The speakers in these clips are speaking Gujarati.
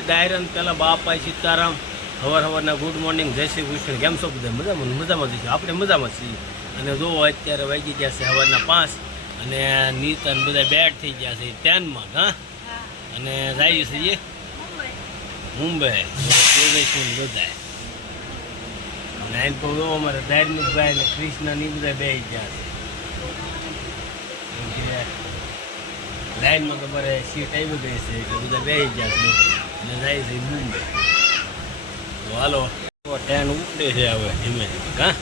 દાયરન પેલા બાપા સીતારામ હવાર હવારના ગુડ મોર્નિંગ જય શ્રી કૃષ્ણ કેમ છો બધા? મજામાં મજામાં જઈશું આપણે મજામાં છીએ. અને જો અત્યારે વાગી ગયા છે સવારના પાંચ અને નીતન બધા બેટ થઈ ગયા છે ટેનમાં હા? અને જાય છે મુંબઈ જઈશું બધા અને આઈને તો જો અમારે ધાર્મિકભાઈ ને કૃષ્ણ ને ઈ બધા બે ગયા છે. કેમ કે લાઈનમાં તો મારે સીટ આવી ગઈ છે એટલે બધા બે ગયા છે. અને જાય છે તો હાલો ટ્રેન ઉપડે છે હવે ધીમે ધીમે હા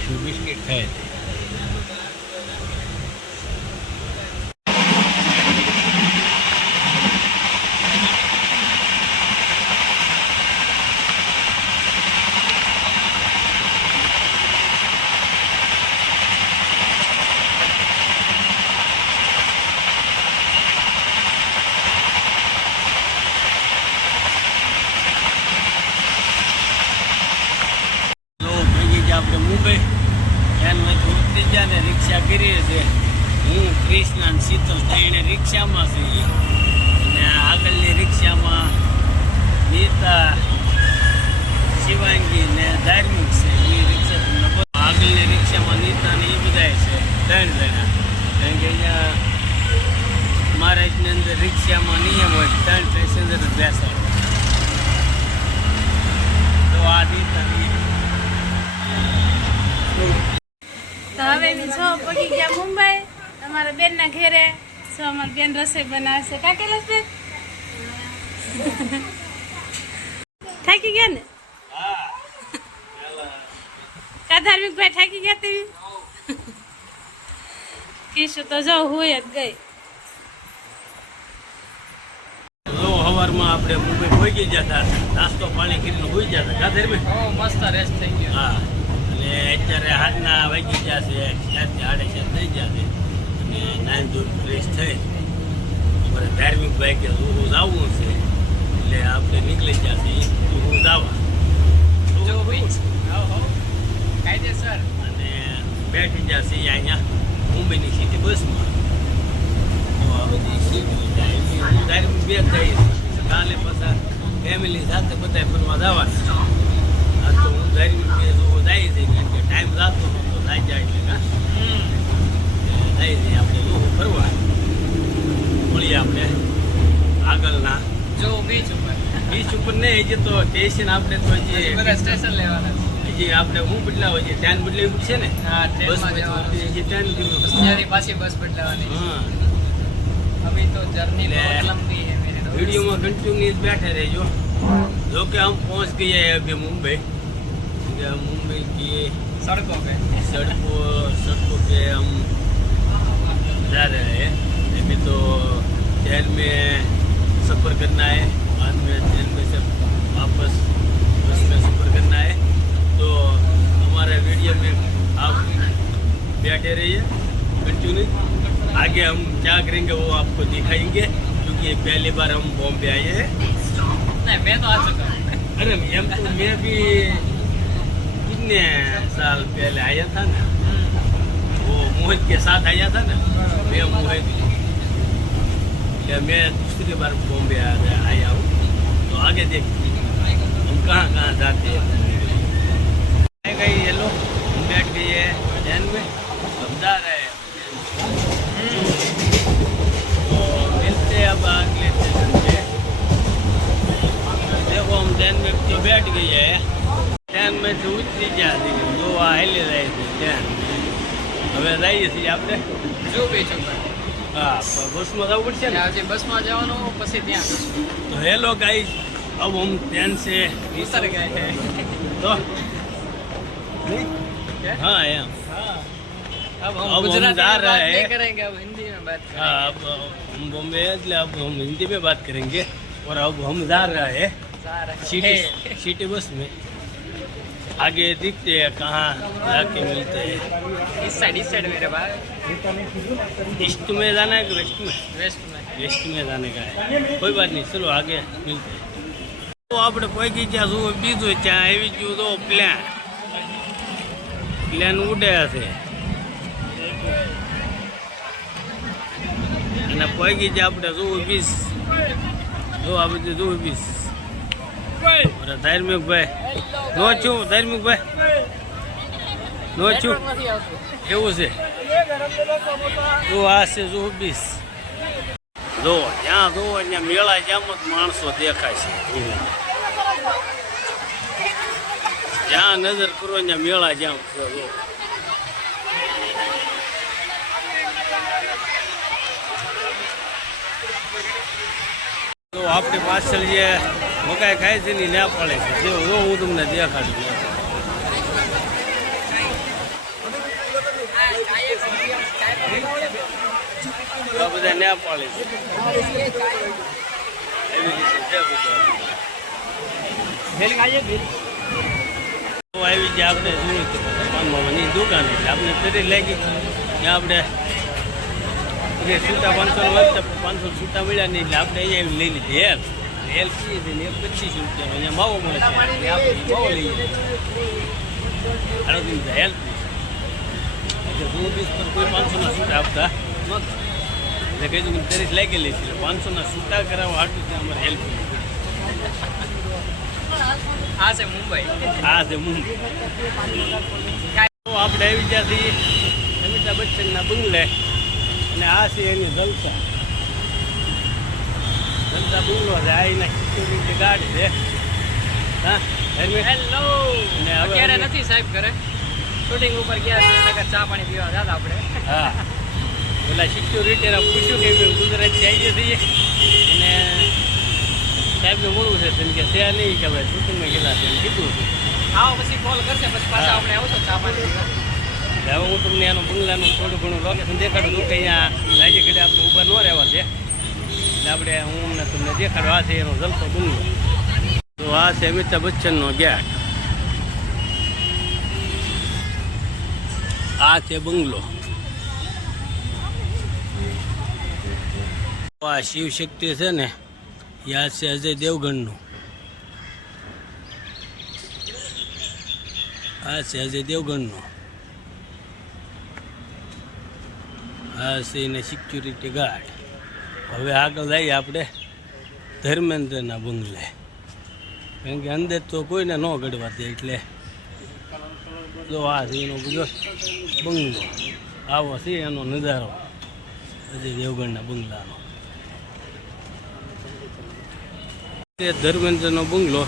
શું બિસ્કિટ ખાય છે જો ભેગી મુંબઈ. ત્યાંમાંથી ઉતરી ત્રીજાને રિક્ષા કરીએ છે હું ક્રિષ્ના અને શીતલ ત્રણે રિક્ષામાં છીએ. અને આગળની રિક્ષામાં નીતા, શિવાંગી ને ધાર્મિક છે. એ રિક્ષા તમને. આગળની રિક્ષામાં નીતા ને એ બધા છે. ત્રણ જણા. કારણ કે અહીંયા મહારાજની અંદર રિક્ષામાં નિયમ હોય ત્રણ પેસેન્જર બેસાડે તો આ નીતા ને ઈ તો હવે ની છો પગી ગયા મુંબઈ અમારા બેન ના ઘેરે છો અમારી બેન રસોઈ બનાવશે. કા કેલાસ બેન થાકી ગયા ને? કા ધાર્મિક ભાઈ થાકી ગયા તેવી? કીશું તો જો હોય જ ગઈ. આપણે મુંબઈ પહોંચી જતા નાસ્તો પાણી કરીને હોઈ જતા કાધર મેં મસ્ત રેસ્ટ થઈ ગયો. હા અને અત્યારે હાથના વાગી ગયા છે ચારથી સાડે ચાર થઈ ગયા છે. નાઇન ધોરણ ફ્રેશ થઈ. અમારે ધાર્મિક ભાઈ કે હું આવવું છે એટલે આપણે નીકળી ગયા છે હું જવા. જો ભાઈ આવો હો કાયદેસર. અને બેઠી ગયા છે અહીંયા મુંબઈની સિટી બસમાં ધાર્મિક બે થઈ કાલે પાછા ફેમિલી સાથે બધા ફરવા જવાના. આ તો હું ધાર્મિક બે જાય છે કારણ કે ટાઈમ રાખતો તો થાય જાય એટલે કા જાય છે આપણે લોકો ફરવા મળીએ આપણે આગળના જો બીચ ઉપર બીચ ઉપર નહીં હજી તો સ્ટેશન આપણે તો હજી હજી બધા સ્ટેશન લેવાના છે. હજી આપણે હું બદલાવ હજી ટ્રેન બદલાવી પડશે ને હા બસ ટ્રેનમાં જવાનું હજી ટ્રેન ત્યાંથી પાછી બસ બદલાવાની હા अभी तो जर्नी ले। बहुत लंबी है मेरी दोस्त वीडियो में कंटिन्यूस बैठे रहिए जो कि हम पहुंच गए हैं अभी मुंबई ठीक है, मुंबई की सड़कों पे सड़कों सड़कों पे हम जा रहे हैं। अभी तो ट्रेन में सफ़र करना है। बाद में ट्रेन में से वापस बस में सफ़र करना है। तो हमारे वीडियो में आप बैठे रहिए कंटिन्यू। आगे हम क्या करेंगे वो आपको दिखाएँगे क्योंकि पहली बार हम बॉम्बे आए हैं। नहीं मैं तो आ चुका हूँ। अरे हम तो मैं भी कितने साल पहले आया था ना। જ કે સાથ આવ્યા હતા ને બે મુંબઈ એટલે મેં દૂસરી બાર બોમ્બે આયા હું. તો આગે દેખ હમ કહા કહા જાતે? હવે જઈએ છીએ આપણે જો બીચ ઉપર હા બ- બસમાં જવું પડશે ને ત્યાં હજી બસમાં જવાનું પછી ત્યાં तो हेलो गाइस अब हम ट्रेन से उतर गए हैं तो क्या? हाँ यहाँ हाँ अब अब हम हम गुजराती जा में बात रहे नहीं हैं। करेंगे अब हिंदी में बात हाँ करेंगे अब हम बॉम्बे हैं, इसलिए अब हम हिंदी में बात करेंगे और अब हम जा रहे हैं जा रहे सिटी हैं। सिटी बस में आगे दिखते हैं कहाँ जाके मिलते हैं इस साइड इस साइड मेरे पास ईस्ट में जाना है कि वेस्ट में वेस्ट में वेस्ट में जाने का है कोई बात नहीं चलो आगे मिलते हैं તો આપણે પહોંચી ગયા શું બીજું ત્યાં આવી ગયું તો પ્લેન પ્લેન ઉડે છે અને પહોંચી ગયા આપણે શું બીસ જો આ બધું શું બીસ અરે ધાર્મિક ભાઈ નો છું ધાર્મિક ભાઈ નો છું. એવું છે. જો આ છે જો બીસ જો ત્યાં જો ત્યાં મેળા જેમ જ માણસો દેખાય છે. જ્યાં નજર કરો ત્યાં મેળા જેમ છે જો. આપણી પાછળ જે મકાઈ ખાય છે ને ના પડે છે. જે જો હું તમને દેખાડું. આ બધા ના પાડે છે. આવી ગયા આપણે જોયું હતું દુકાન એટલે આપણે તરી લાગી. ત્યાં આપણે જે છૂટા પાંચસો વાગતા પાંચસો છૂટા મળ્યા એટલે આપણે અહીંયા લઈ લીધી હેલ હેલ પીએ છીએ ને પચીસ રૂપિયા અહીંયા માવો મળે છે. આપણે માવો લઈએ. આડત્રીસ હેલ એટલે દૂધ બીસ પર કોઈ પાંચસોના છૂટા આપતા નહોતા એટલે કીધું કે તરીસ લાગેલી છે. એટલે પાંચસોના છૂટા કરાવવા આટલું ત્યાં અમારે હેલ્પ આ છે મુંબઈ. આ છે મુંબઈ. આપણે આવી ગયા છીએ અમિતાભ બચ્ચનના બંગલે. અને આ છે એની જલસા. જલસા બંગલો છે આ એના સિક્યુરિટી ગાર્ડ છે. હા? હેલો અત્યારે નથી સાહેબ ઘરે. શૂટિંગ ઉપર ગયા છે એટલે ચા પાણી પીવા જાત આપણે. હા. પેલા સિક્યુરિટીને પૂછ્યું કે ગુજરાત આવી છીએ. અને સાહેબને મળવું છે તેમ કે છે નહીં કે ભાઈ શૂટિંગમાં ગયેલા છે એમ કીધું આવો પછી કોલ કરશે પછી પાછા. આપણે આવશો ચા પાણી પીવા. એટલે હવે હું તમને એનું બંગલાનું થોડું ઘણું લોકેશન દેખાડું. છું કે અહીંયા રાજ્ય ઘડે આપણે ઊભા ન રહેવા છે એટલે આપણે હું અમને તમને દેખાડું. આ છે એનો જલતો બંગલો. તો આ છે અમિતાભ બચ્ચનનો ગેટ. આ છે બંગલો. આ શિવ શક્તિ છે ને આ છે અજય દેવગણનું. આ છે અજય દેવગણનું આ છે એને સિક્યુરિટી ગાર્ડ હવે આગળ જઈએ આપણે ધર્મેન્દ્રના બંગલે. કારણ કે અંદર તો કોઈને ન ગડવા દે એટલે જો આ છે એનો બધો બંગલો. આવો છે એનો નજારો. અજય દેવગણના બંગલાનો. તે ધર્મેન્દ્રનો બંગલો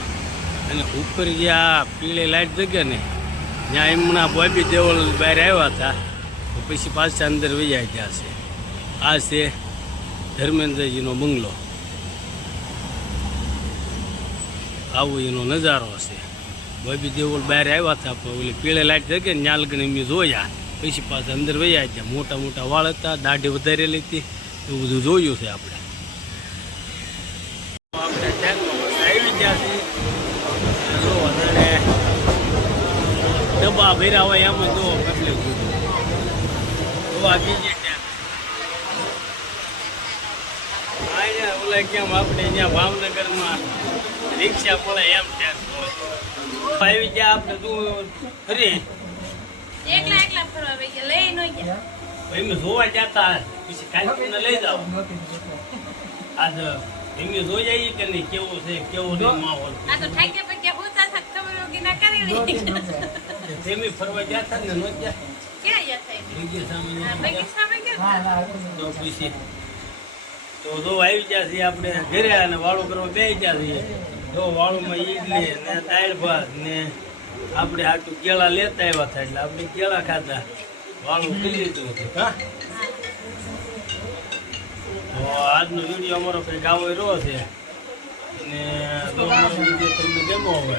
અને ઉપર જ્યાં પીળે લાઈટ જગ્યા ને, ત્યાં એમના બોબી દેવલ બહાર આવ્યા હતા. પછી પાછા અંદર વૈયા ગયા છે. આ છે ધર્મેન્દ્રજીનો બંગલો. આવો એનો નજારો છે. બોબી દેવોલ બહાર આવ્યા હતા, પણ ઓલી પીળે લાઈટ જગે ને ત્યાં લગન જોયા. પછી પાછા અંદર વૈયા ગયા. મોટા મોટા વાળ હતા, દાઢી વધારેલી હતી એવું બધું જોયું છે આપણે. વધારે ડબ્બા ભર્યા હોય એમ જો કેટલી જોવા બીજી ટ્રેન ઓલા કેમ આપણે અહીંયા ભાવનગરમાં રિક્ષા પડે એમ ટ્રેન આવી ગયા આપણે તું ફરી એકલા એકલા ફરવા ગયા લઈ ન ગયા એમને જોવા જતા પછી કાલે લઈ જાઓ આજ એમને જોઈ જઈએ કે નહીં કેવો છે કેવો નહીં માહોલ આ તો ઠાક્યા પક્યા હોતા થા ખબર વગી ના કરી તેમી ફરવા ગયા હતા ને નો ગયા તો જો આવી ગયા છીએ આપણે ઘરે અને વાળું કરવા બે ગયા છીએ. જો વાળુમાં ઈડલી ને દાળ ભાત ને આપણે આટલું કેળા લેતા આવ્યા હતા એટલે આપણે કેળા ખાતા વાળું પી લીધું હતું હા? તો આજનો વીડિયો અમારો કંઈક આવો રહ્યો છે. અને તમને ગમો હવે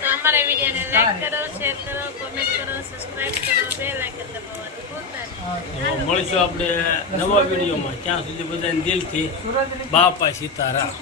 તો અમારા વિડીયોને લાઈક કરો શેર કરો કોમેન્ટ કરો સબસ્ક્રાઇબ કરો બેલ આઇકન દબાવવાનું ભૂલતા મળીશું આપણે નવા વિડીયોમાં. ત્યાં સુધી બધાને દિલથી બાપા સીતારામ.